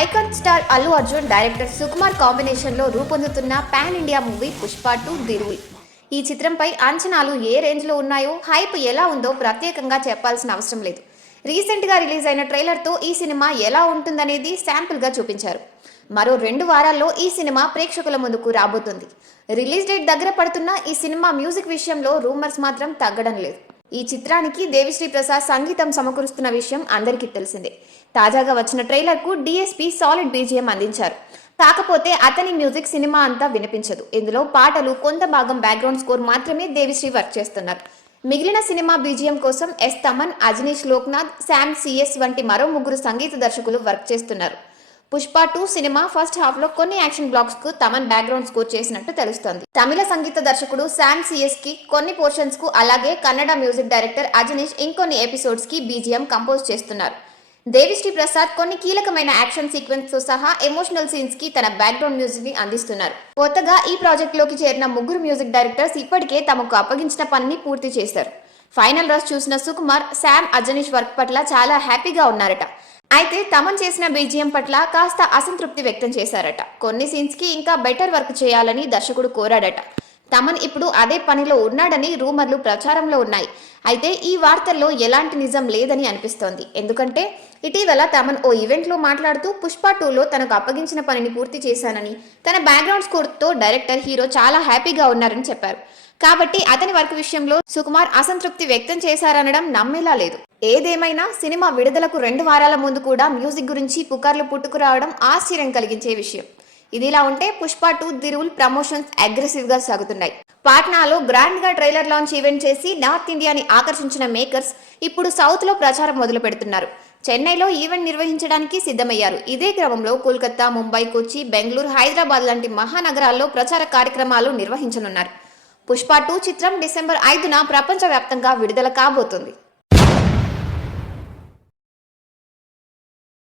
Icon star Allu Arjun director Sukumar కాంబినేషన్లో రూపొందుతున్న pan India movie Pushpa 2 the rule. ఈ చిత్రంపై అంచనాలు ఏ రేంజ్లో ఉన్నాయో, హైప్ ఎలా ఉందో ప్రత్యేకంగా చెప్పాల్సిన అవసరం లేదు. రీసెంట్గా రిలీజ్ అయిన ట్రైలర్తో ఈ సినిమా ఎలా ఉంటుందనేది శాంపుల్గా చూపించారు. మరో 2 వారాల్లో ఈ సినిమా ప్రేక్షకుల ముందుకు రాబోతుంది. రిలీజ్ డేట్ దగ్గర పడుతున్న ఈ సినిమా మ్యూజిక్ విషయంలో రూమర్స్ మాత్రం తగ్గడం లేదు. ఈ చిత్రానికి దేవిశ్రీ ప్రసాద్ సంగీతం సమకూరుస్తున్న విషయం అందరికీ తెలిసిందే. తాజాగా వచ్చిన ట్రైలర్కు డిఎస్పీ సాలిడ్ బీజిఎం అందించారు. కాకపోతే అతని మ్యూజిక్ సినిమా అంతా వినిపించదు. ఇందులో పాటలు కొంత భాగం బ్యాక్గ్రౌండ్ స్కోర్ మాత్రమే దేవిశ్రీ వర్క్ చేస్తున్నారు. మిగిలిన సినిమా బీజిఎం కోసం ఎస్ తమన్, అజనీష్ లోక్నాథ్, శామ్ సిఎస్ వంటి మరో 3 సంగీత దర్శకులు వర్క్ చేస్తున్నారు. పుష్ప 2 సినిమా ఫస్ట్ హాఫ్ లో కొన్ని యాక్షన్ బ్లాక్స్ కు తమన్ బ్యాక్గ్రౌండ్ స్కోర్ చేసినట్టు తెలుస్తోంది. తమిళ సంగీత దర్శకుడు శామ్ సిఎస్ కి కొన్ని పోర్షన్స్ కు, అలాగే కన్నడ మ్యూజిక్ డైరెక్టర్ అజనీష్ ఇంకొన్ని ఎపిసోడ్స్ కి బీజిఎం కంపోజ్ చేస్తున్నారు. దేవిశ్రీ ప్రసాద్ కొన్ని కీలకమైన యాక్షన్ సీక్వెన్స్ తో సహా ఎమోషనల్ సీన్స్ కి తన బ్యాక్గ్రౌండ్ మ్యూజిక్ ని అందిస్తున్నారు. కొత్తగా ఈ ప్రాజెక్ట్ లోకి చేరిన 3 మ్యూజిక్ డైరెక్టర్స్ ఇప్పటికే తమకు అప్పగించిన పనిని పూర్తి చేశారు. ఫైనల్ రష్ చూసిన సుకుమార్, శామ్, అజనీష్ వర్క్ పట్ల చాలా హ్యాపీగా ఉన్నారట. అయితే తమన్ చేసిన బీజిఎం పట్ల కాస్త అసంతృప్తి వ్యక్తం చేశారట. కొన్ని సీన్స్ కి ఇంకా బెటర్ వర్క్ చేయాలని దర్శకుడు కోరాడట. తమన్ ఇప్పుడు అదే పనిలో ఉన్నాడని రూమర్లు ప్రచారంలో ఉన్నాయి. అయితే ఈ వార్తల్లో ఎలాంటి నిజం లేదని అనిపిస్తోంది. ఎందుకంటే ఇటీవల తమన్ ఓ ఈవెంట్లో మాట్లాడుతూ పుష్ప 2లో తనకు అప్పగించిన పనిని పూర్తి చేశానని, తన బ్యాక్గ్రౌండ్ స్కోర్తో డైరెక్టర్, హీరో చాలా హ్యాపీగా ఉన్నారని చెప్పారు. కాబట్టి అతని వర్క్ విషయంలో సుకుమార్ అసంతృప్తి వ్యక్తం చేశారనడం నమ్మేలా లేదు. ఏదేమైనా సినిమా విడుదలకు 2 వారాల ముందు కూడా మ్యూజిక్ గురించి పుకార్లు పుట్టుకురావడం ఆశ్చర్యం కలిగించే విషయం. ఇదిలా ఉంటే Pushpa 2 the rule promotions aggressive గా సాగుతున్నాయి. పాట్నాలో గ్రాండ్ గా ట్రైలర్ లాంచ్ ఈవెంట్ చేసి నార్త్ ఇండియాని ఆకర్షించిన మేకర్స్ ఇప్పుడు సౌత్ లో ప్రచారం మొదలు పెడుతున్నారు. చెన్నైలో ఈవెంట్ నిర్వహించడానికి సిద్ధమయ్యారు. ఇదే క్రమంలో కోల్కతా, ముంబై, కొచ్చి, బెంగళూరు, హైదరాబాద్ లాంటి మహానగరాల్లో ప్రచార కార్యక్రమాలు నిర్వహించనున్నారు. పుష్ప 2 చిత్రం డిసెంబర్ 5న ప్రపంచవ్యాప్తంగా విడుదల కాబోతుంది.